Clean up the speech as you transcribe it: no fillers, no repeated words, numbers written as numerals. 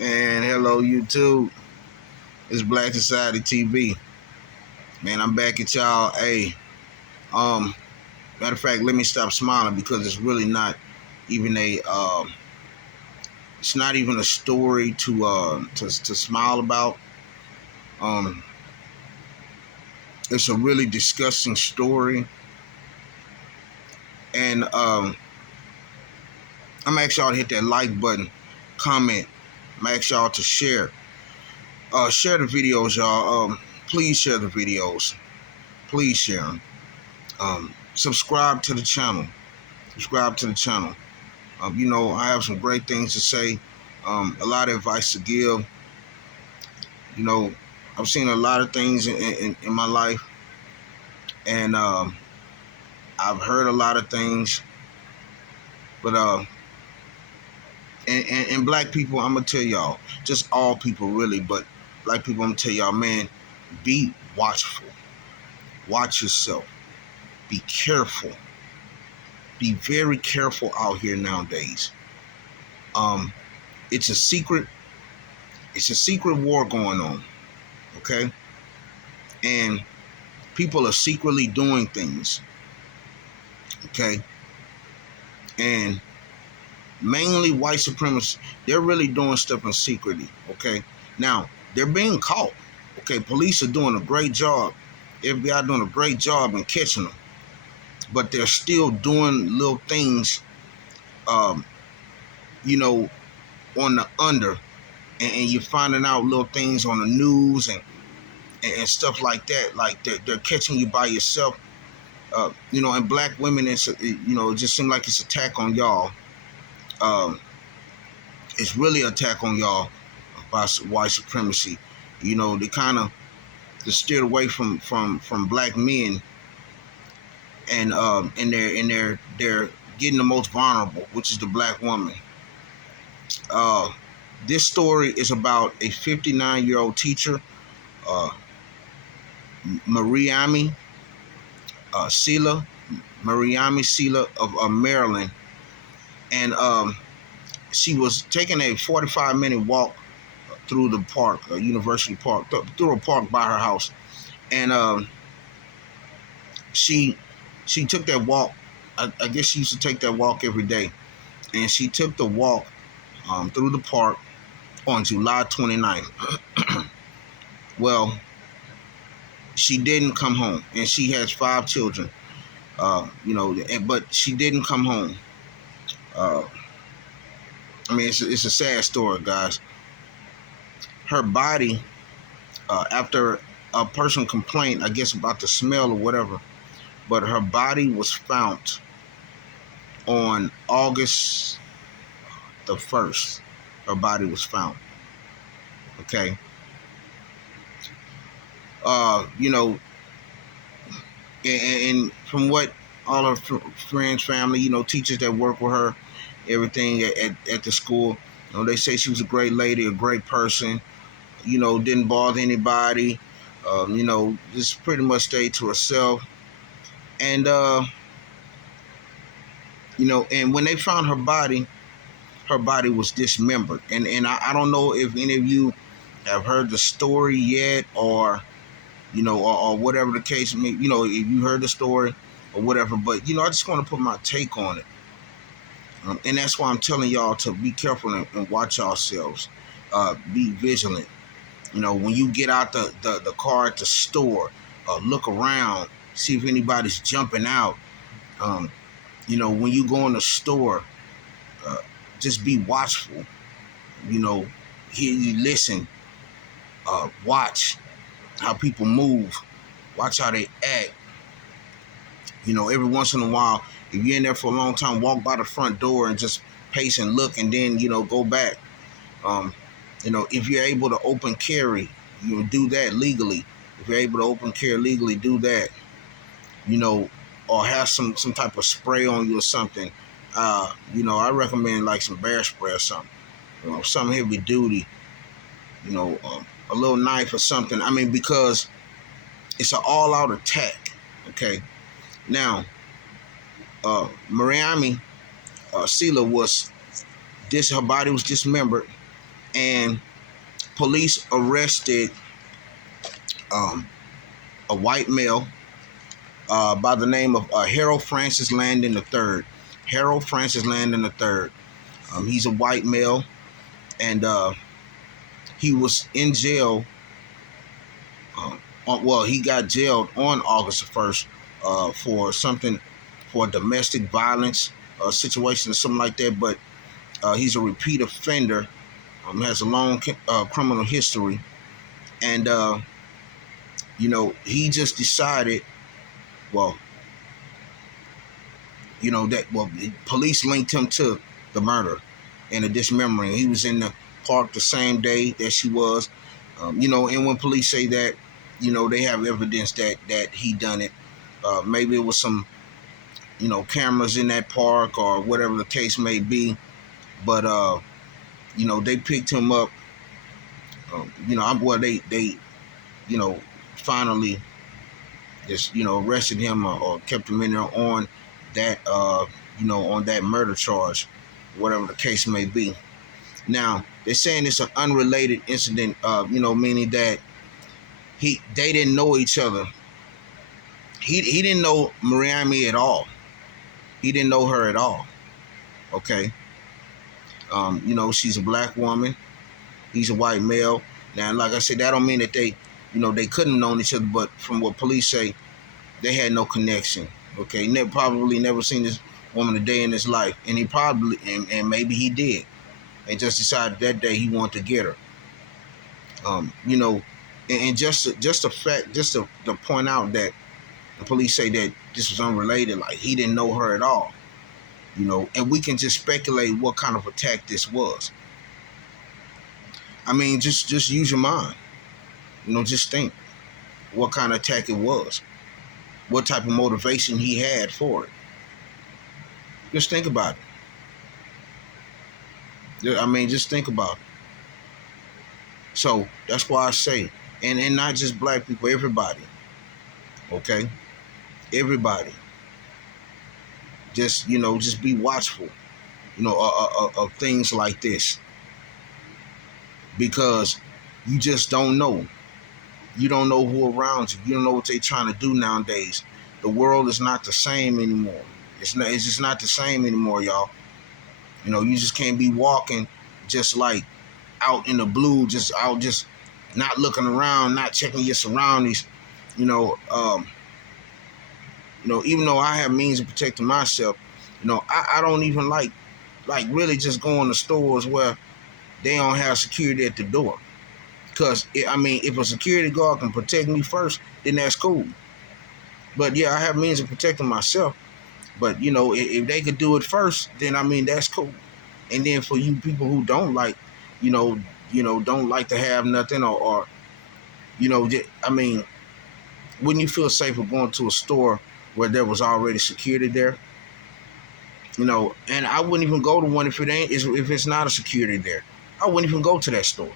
And hello YouTube, it's Black Society TV. Man, I'm back at y'all. Hey, matter of fact, let me stop smiling because it's really not even it's not even a story to smile about. Um, it's a really disgusting story, and I'm gonna ask y'all to hit that like button, comment. I'm gonna ask y'all to share. Share the videos, y'all. Please share the videos. Please share them. Subscribe to the channel. Subscribe to the channel. I have some great things to say. A lot of advice to give. I've seen a lot of things in my life, and I've heard a lot of things. But and black people, I'm gonna tell y'all, just all people really, but black people, I'm gonna tell y'all, man, be watchful. Watch yourself. Be careful. Be very careful out here nowadays. It's a secret war going on, okay? And people are secretly doing things, okay? And mainly white supremacists, they're really doing stuff in secretly, okay? Now, they're being caught, okay? Police are doing a great job. FBI doing a great job in catching them. But they're still doing little things, on the under. And you're finding out little things on the news and stuff like that. Like they're catching you by yourself. And black women, it just seems like it's attack on y'all. It's really an attack on y'all by white supremacy. They kind of steered away from black men, and they're getting the most vulnerable, which is the black woman. This story is about a 59-year-old teacher, Mariame Sylla, of Maryland, and she was taking a 45-minute walk through the park, University Park, through a park by her house, and she took that walk. I guess she used to take that walk every day, and she took the walk through the park on July 29th. Well, she didn't come home, and she has 5 children. But she didn't come home. It's a sad story, guys. Her body, after a person complained, I guess, about the smell or whatever, but her body was found on August the 1st. Her body was found. Okay. And from what all her friends, family, teachers that work with her, everything at the school, they say she was a great lady, a great person, didn't bother anybody, just pretty much stayed to herself. And, and when they found her body was dismembered. And I don't know if any of you have heard the story yet, or whatever the case may, if you heard the story or whatever, but, I just want to put my take on it. And that's why I'm telling y'all to be careful and watch yourselves. Be vigilant. When you get out the car at the store, look around, see if anybody's jumping out. When you go in the store, just be watchful. Listen, watch how people move, watch how they act. Every once in a while, if you're in there for a long time, walk by the front door and just pace and look, and then go back. If you're able to open carry, do that legally. If you're able to open carry legally, do that. Or have some type of spray on you or something. I recommend like some bear spray or something. Something heavy duty. A little knife or something. Because it's an all-out attack. Okay. Now, Mariame Sylla her body was dismembered, and police arrested a white male by the name of Harold Francis Landon III. Harold Francis Landon III. He's a white male, and he was in jail. He got jailed on August 1st for something, for domestic violence situation or something like that. But he's a repeat offender, has a long criminal history, and he just decided, well, police linked him to the murder and the dismembering. He was in the park the same day that she was, and when police say that, they have evidence that he done it. Maybe it was some, cameras in that park or whatever the case may be, but they picked him up. They finally just arrested him or kept him in there on that on that murder charge, whatever the case may be. Now they're saying it's an unrelated incident, meaning that they didn't know each other. He didn't know Mariame at all. He didn't know her at all. Okay. She's a black woman. He's a white male. Now, like I said, that don't mean that they couldn't have known each other, but from what police say, they had no connection. Okay, probably never seen this woman a day in his life, and he probably, and maybe he did, and just decided that day he wanted to get her. And just a fact, just to point out that the police say that this was unrelated, like he didn't know her at all. And we can just speculate what kind of attack this was. I mean, just use your mind. Just think what kind of attack it was. What type of motivation he had for it. Just think about it. I mean, just think about it. So that's why I say, and not just black people, everybody. Okay? Everybody. Just be watchful, of things like this. Because you just don't know. You don't know who around you. You don't know what they're trying to do nowadays. The world is not the same anymore. It's just not the same anymore, y'all. You just can't be walking just like out in the blue, just not looking around, not checking your surroundings. Even though I have means of protecting myself, I don't even like really just going to stores where they don't have security at the door. Because, if a security guard can protect me first, then that's cool. But, yeah, I have means of protecting myself. But, if they could do it first, then, that's cool. And then for you people who don't like, don't like to have nothing or wouldn't you feel safer going to a store where there was already security there? And I wouldn't even go to one if it's not a security there. I wouldn't even go to that store.